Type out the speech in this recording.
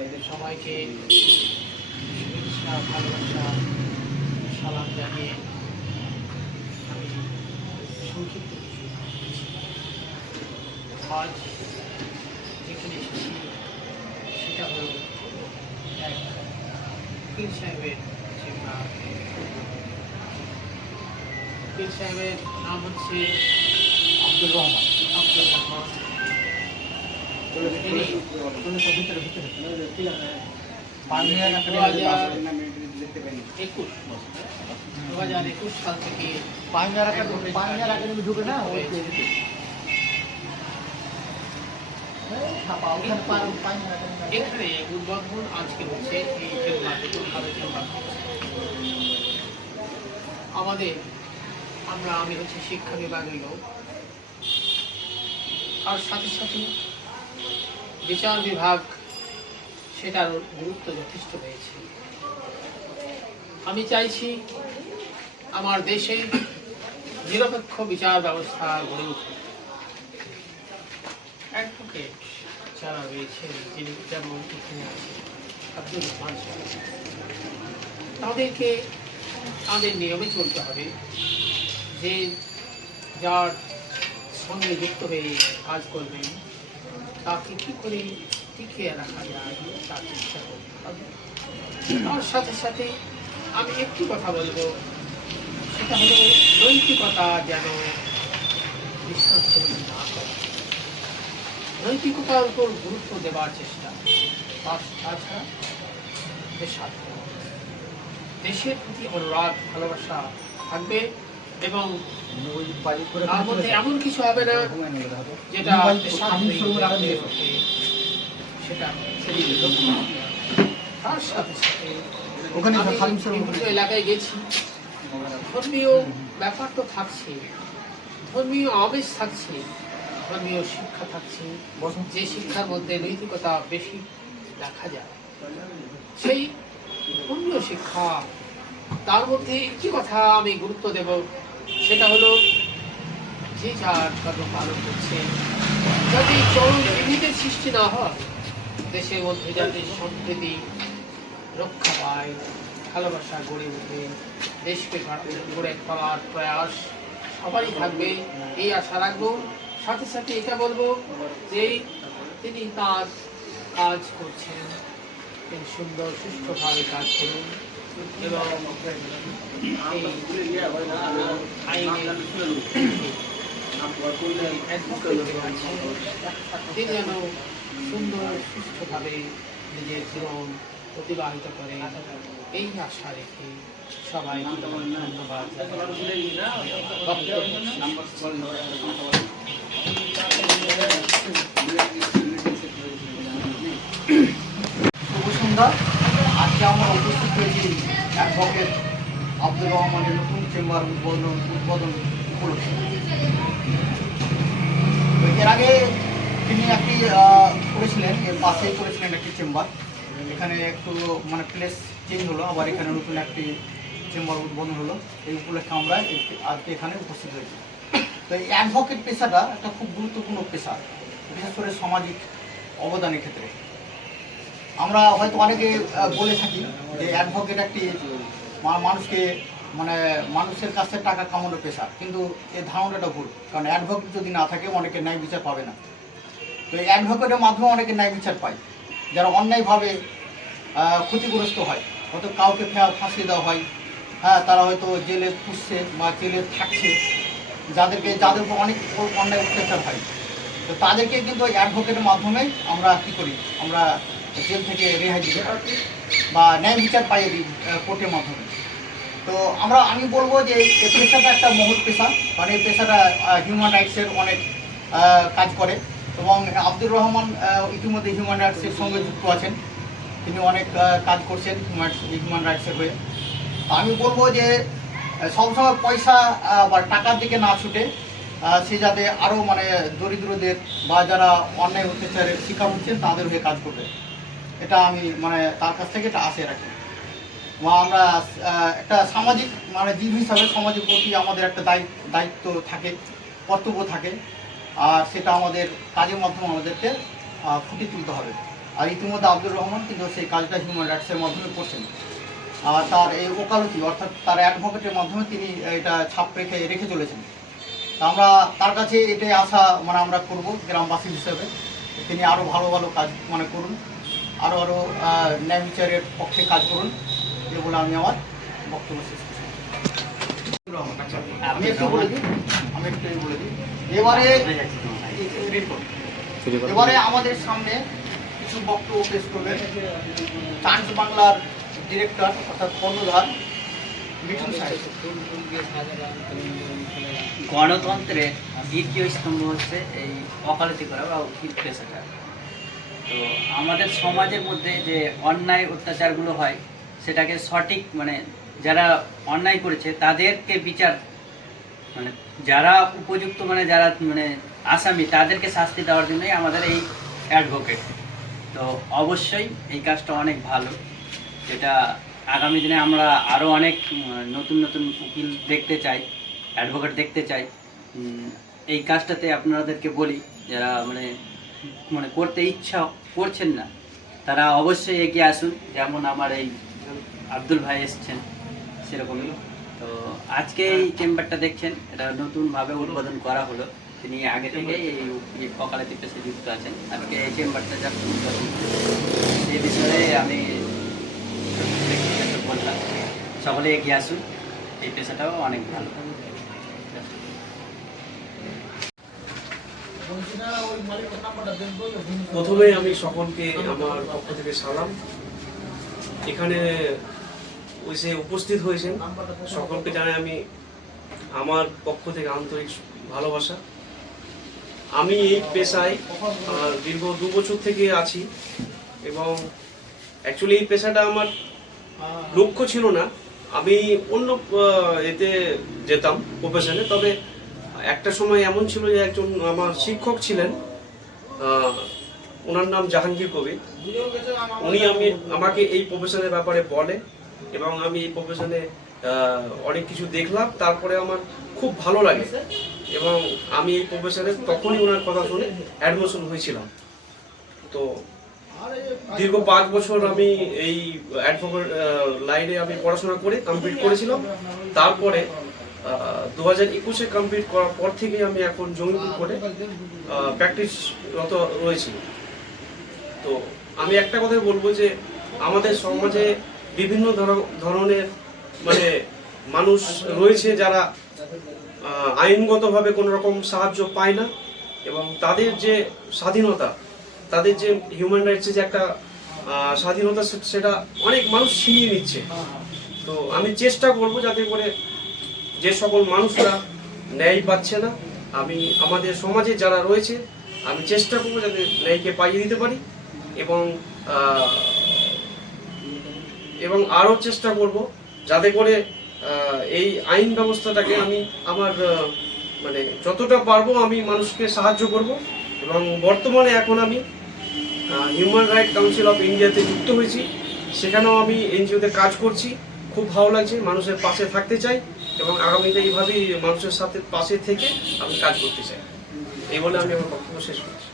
সবাইকে শুভেচ্ছা ভালোবাসা সালাম জানিয়ে আমি সংক্ষিপ্ত কিছু আজ যেখানে এসেছি সেটা হলো এক উকিল সাহেবের চেম্বার। উকিল সাহেবের নাম হচ্ছে আব্দুর রহমান। তিনি 2021 সাল থেকে একাডেমি ঢুকে না এখানে উদ্বোধন আজকে হচ্ছে এই চেম্বার, ভালো চেম্বার। আমি হচ্ছে শিক্ষা বিভাগের লোক, আর সাথে সাথে বিচার বিভাগ সেটার গুরুত্ব যথেষ্ট হয়েছে। আমি চাইছি আমার দেশে নিরপেক্ষ বিচার ব্যবস্থা গড়ে উঠুক। অ্যাডভোকেট যারা রয়েছেন, যিনি যেমন এখানে আছেন আব্দুর রহমান সাহেব, তাদের নিয়মে চলতে হবে। যে যার সঙ্গে যুক্ত হয়ে কাজ করবেন তাকে কী করে টিকিয়ে রাখা যায় তার চেষ্টা করতে হবে। তার সাথে সাথে আমি একটি কথা বলবো, সেটা হলো নৈতিকতা যেন বিসর্জন না করা, নৈতিকতার উপর গুরুত্ব দেওয়ার চেষ্টা। তাছাড়া দেশের প্রতি অনুরাগ ভালোবাসা থাকবে এবং তার মধ্যে এমন কিছু হবে না যেটা সেটা তার সাথে সাথে বিভিন্ন এলাকায় গেছি, ধর্মীয় ব্যাপার তো থাকছে, ধর্মীয় আবেশ থাকছে, ধর্মীয় শিক্ষা থাকছে, যে শিক্ষার মধ্যে নৈতিকতা বেশি দেখা যায় সেই ধর্মীয় শিক্ষা। তার মধ্যে একটি কথা আমি গুরুত্ব দেব, সেটা হলো যে যার ধর্ম পালন করছে যাতে চরম বিভেদের সৃষ্টি না হয়, দেশের মধ্যে যাতে সম্প্রীতি রক্ষা পায়, ভালোবাসা গড়ে ওঠে, দেশকে গড়ে তোলার প্রয়াস সবারই থাকবে, এই আশা রাখবো। সাথে সাথে এটা বলবো যে তিনি তার কাজ করছেন, তিনি সুন্দর সুষ্ঠুভাবে কাজ করুন এবং তিনি যেন সুন্দর সুষ্ঠুভাবে নিজের জীবন অতিবাহিত করে, এই আশা রেখে সবাইকে ধন্যবাদ। শুভ সন্ধ্যা। আজকে আমরা উপস্থিত হয়েছি অ্যাডভোকেট আব্দুর রহমানের নতুন চেম্বার উদ্বোধন উপলক্ষে। এর আগে তিনি একটি করেছিলেন, এর পাশেই করেছিলেন একটি চেম্বার। এখানে একটু প্লেস চেঞ্জ হলো, আবার এখানে নতুন একটি চেম্বার উদ্বোধন হলো। এই উপলক্ষে আমরা আজকে এখানে উপস্থিত হয়েছি। তো এই অ্যাডভোকেট পেশাটা একটা খুব গুরুত্বপূর্ণ পেশা, বিশেষ করে সামাজিক অবদানের ক্ষেত্রে। আমরা হয়তো অনেকে বলে থাকি যে অ্যাডভোকেট একটি মানুষকে মানুষের কাছে টাকা কামানোর পেশা, কিন্তু এই ধারণাটা ভুল। কারণ অ্যাডভোকেট যদি না থাকে অনেকে ন্যায় বিচার পাবে না। তো এই অ্যাডভোকেটের মাধ্যমে অনেকে ন্যায় বিচার পায়, যারা অন্যায়ভাবে ক্ষতিগ্রস্ত হয়, হয়তো কাউকে ফাঁসিয়ে দেওয়া হয়, তারা হয়তো জেলে পুষছে বা জেলে থাকছে, যাদের উপর অনেক অন্যায় অত্যাচার হয়। তো তাদেরকে কিন্তু অ্যাডভোকেটের মাধ্যমে আমরা কী করি, আমরা জেল থেকে রেহাই দিতে পারি বা ন্যায় বিচার পাইয়ে দিই কোর্টের মাধ্যমে। তো আমি বলবো যে এই পেশাটা একটা মহৎ পেশা, কারণ এই পেশাটা হিউম্যান রাইটসের অনেক কাজ করে এবং আব্দুর রহমান ইতিমধ্যে হিউম্যান রাইটসের সঙ্গে যুক্ত আছেন, তিনি অনেক কাজ করছেন হিউম্যান রাইটসের হয়ে। আমি বলবো যে সবসময় পয়সা বা টাকার দিকে না ছুটে সে যাতে আরও দরিদ্রদের বা যারা অন্যায় অত্যাচারের শিকার হচ্ছেন তাদের হয়ে কাজ করবে, এটা আমি তার কাছ থেকে এটা আশা রাখি। বা আমরা একটা সামাজিক জীব হিসাবে সমাজের প্রতি আমাদের একটা দায়িত্ব থাকে, কর্তব্য থাকে, আর সেটা আমাদের কাজের মাধ্যমে আমাদেরকে ফুটিয়ে তুলতে হবে। আর ইতিমধ্যে আব্দুর রহমান কিন্তু সেই কাজটা হিউম্যান রাইটসের মাধ্যমে করছেন। আর তার এই ওকালতি অর্থাৎ তার অ্যাডভোকেটের মাধ্যমে তিনি এটা ছাপ রেখে চলেছেন। তা আমরা তার কাছে এটাই আশা আমরা করব গ্রামবাসী হিসেবে, তিনি আরও ভালো ভালো কাজ করুন, আরও ন্যায় বিচারের পক্ষে কাজ করুন, এ বলে আমি আমার বক্তব্য শেষ করছি। আমি একটু বলে দিই এবারে আমাদের সামনে কিছু বক্তব্য পেশ করবেন টাইমস বাংলার ডিরেক্টর অর্থাৎ কর্ণধার মিঠুন সাহেব। গণতন্ত্রের দ্বিতীয় স্তম্ভ হচ্ছে এই ওকালতি করা বা উকিল পেশাটা। তো আমাদের সমাজের মধ্যে যে অন্যায় অত্যাচারগুলো হয় সেটাকে সঠিক যারা অন্যায় করেছে তাদেরকে বিচার যারা উপযুক্ত যারা আসামি তাদেরকে শাস্তি দেওয়ার জন্যই আমাদের এই অ্যাডভোকেট। তো অবশ্যই এই কাজটা অনেক ভালো, যেটা আগামী দিনে আমরা আরও অনেক নতুন নতুন উকিল দেখতে চাই, অ্যাডভোকেট দেখতে চাই। এই কাজটাতে আপনাদেরকে বলি যারা করতে ইচ্ছা করছেন না তারা অবশ্যই এগিয়ে আসুন, যেমন আমার এই আব্দুল ভাই এসছেন সেরকমই। তো আজকে এই চেম্বারটা দেখছেন, এটা নতুনভাবে উদ্বোধন করা হলো। তিনি আগে থেকে এই ওকালতি পেশায় যুক্ত আছেন। আজকে এই চেম্বারটা যা উদ্বোধন সেই বিষয়ে আমি বললাম, সকলে এগিয়ে আসুন, এই পেশাটাও অনেক ভালো। প্রথমে আমি সকলকে আমার পক্ষ থেকে সালাম। এখানে এসে উপস্থিত হয়েছেন সকলকে জানাই আমি আমার পক্ষ থেকে আন্তরিক ভালোবাসা। আমি এই পেশায় দীর্ঘ 2 বছর থেকে আছি এবং অ্যাকচুয়ালি এই পেশাটা আমার লক্ষ্য ছিল না, আমি অন্য এতে যেতাম প্রফেশনে। তবে একটা সময় এমন ছিল যে একজন আমার শিক্ষক ছিলেন, ওনার নাম জাহাঙ্গীর কবির। উনি আমাকে এই প্রফেশনের ব্যাপারে বলে এবং আমি এই প্রফেশনে অনেক কিছু দেখলাম, তারপরে আমার খুব ভালো লাগে এবং আমি এই প্রফেশনে তখনই ওনার কথা শুনে অ্যাডমিশন হয়েছিলাম। তো দীর্ঘ 5 বছর আমি এই অ্যাডভোকেট লাইনে আমি পড়াশোনা করে কমপ্লিট করেছিলাম। তারপরে 2021-এ কমপ্লিট করার পর থেকে আমি এখন জঙ্গিপুর কোর্টে প্র্যাকটিসরত রয়েছি। তো আমি একটা কথাই বলবো যে আমাদের সমাজে বিভিন্ন ধরনের মানুষ রয়েছে যারা আইনগতভাবে কোনো রকম সাহায্য পায় না এবং তাদের যে স্বাধীনতা, তাদের যে হিউম্যান রাইটসের যে একটা স্বাধীনতা সেটা অনেক মানুষ ছিনিয়ে নিচ্ছে। তো আমি চেষ্টা করব যাতে করে যে সকল মানুষরা ন্যায় পাচ্ছে না, আমি আমাদের সমাজে যারা রয়েছে আমি চেষ্টা করব যাতে ন্যায়কে পাইয়ে দিতে পারি এবং আরও চেষ্টা করব যাতে করে এই আইন ব্যবস্থাটাকে আমি আমার যতটা পারবো আমি মানুষকে সাহায্য করব। এবং বর্তমানে এখন আমি হিউম্যান রাইট কাউন্সিল অফ ইন্ডিয়াতে যুক্ত হয়েছি, সেখানেও আমি এনজিওতে কাজ করছি। খুব ভালো লাগছে, মানুষের পাশে থাকতে চাই এবং আগামীতে এইভাবেই মানুষের সাথে পাশে থেকে আমি কাজ করতে চাই। এই বলে আমি আমার বক্তব্য শেষ করছি।